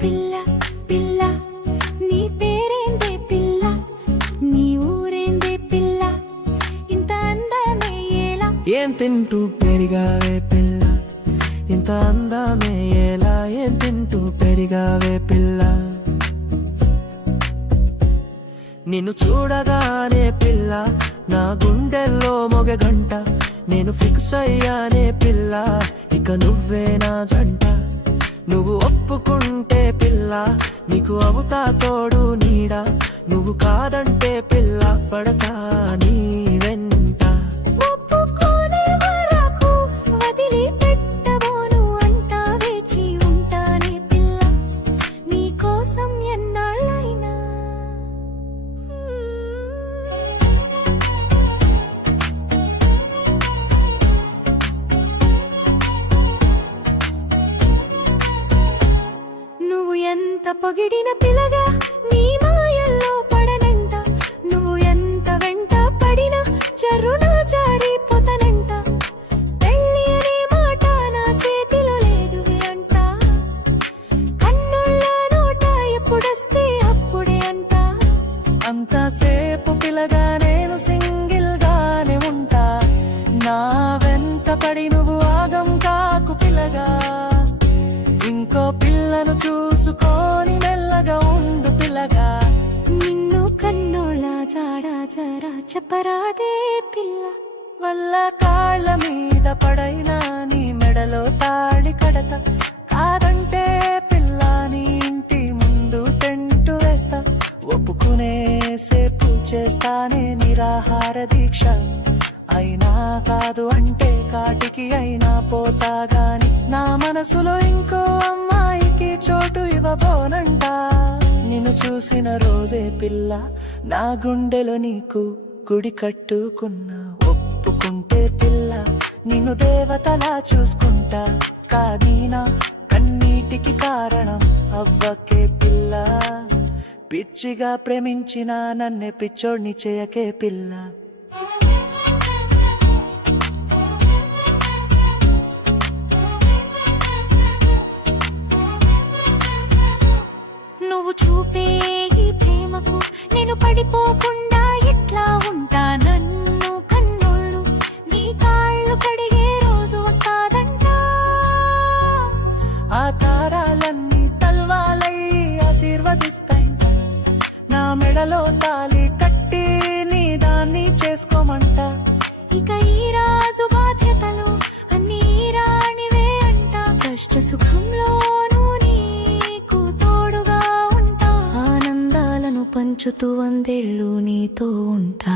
పిల్ల పిల్ల నీ పేరేందే పిల్ల, నీ ఊరేందే పిల్ల, ఇంత అందమే ఎలా? ఏం తింటూ పెరిగావే పిల్ల, ఇంత అందమే ఎలా? ఏం తింటూ పెరిగావే పిల్ల, నిన్ను చూడగానే పిల్ల నా గుండెల్లో మొగగంట, నేను ఫిక్స్ అయ్యానే పిల్ల, ఇక నువ్వే నా జంట. నువ్వు ఒప్పుకుంటే పిల్ల నీకు అవుతా తోడు నీడ, నువ్వు కాదంటే పిల్ల పడతా నీ వెంట. ఒప్పుకోనే వరకు వదిలి పెట్టబోను అంటా వేచి ఉంటానే పిల్ల, నీ కోసం ఎన్నాళ్ళైనా. నువ్వు ఎంత పొగిడిన పిల్లగా నీ మాయల్లో పడనంట, నువ్వు ఎంత వెంట పడినా జరున జారిపోతానంట. పెళ్ళి అనే మాట నా చేతిలో లేదువే అంట, కన్నుళ్ళ నోట ఎప్పుడొస్తే అప్పుడే అంట. అంతసేపు పిల్లగా నేను సింగిల్ గానే ఉంటా, నా వెంట పడి నువ్వు ఆగం కాకు పిల్లగా. ఇంకో పిల్లను చూసుకొని మెల్లగా ఉండు పిల్లగా. నిన్ను కన్నోళ్ళ జాడా జరా చెప్పరాదే పిల్ల, వల్ల కాళ్ళ మీద పడైనా నీ మెడలో తాళి కడత, కాదంటే పిల్ల నీ ఇంటి ముందు టెంటు వేస్తా. ఒప్పుకునే సేపు చేస్తానే నిరాహార దీక్ష, అయినా కాదు అంటే కాటికి అయినా పోతా గాని, నా మనసులో ఇంకో అమ్మాయికి చోటు ఇవ్వబోనంట. నిన్ను చూసిన రోజే పిల్ల నా గుండెలో నీకు గుడి కట్టుకున్నా. ఒప్పుకుంటే పిల్ల నిన్ను దేవతలా చూసుకుంటా, కానీ నా కన్నీటికి కారణం అవ్వకే పిల్ల. పిచ్చిగా ప్రేమించిన నన్నే పిచ్చోడ్ని చేయకే పిల్ల. నువ్వు చూపే ఈ ప్రేమకు నేను పడిపోకుండా ఎట్లా ఉంటా? నన్ను కన్నోళ్ళు నీ కాళ్ళు కడిగే రోజు వస్తాదంట. ఆ తారాలన్నీ తల్వాలై ఆశీర్వదిస్తాయంట, నా మెడలో తాలి కట్టి నీ దాన్ని చేసుకోమంట. ఇక ఈ రాజు బాధ్యతలు అన్నీ రాణివే అంట, కష్ట సుఖంలోనూ నీకు తోడుగా ఉంటా, ఆనందాలను పంచుతూ వందేళ్ళు నీతో ఉంటా.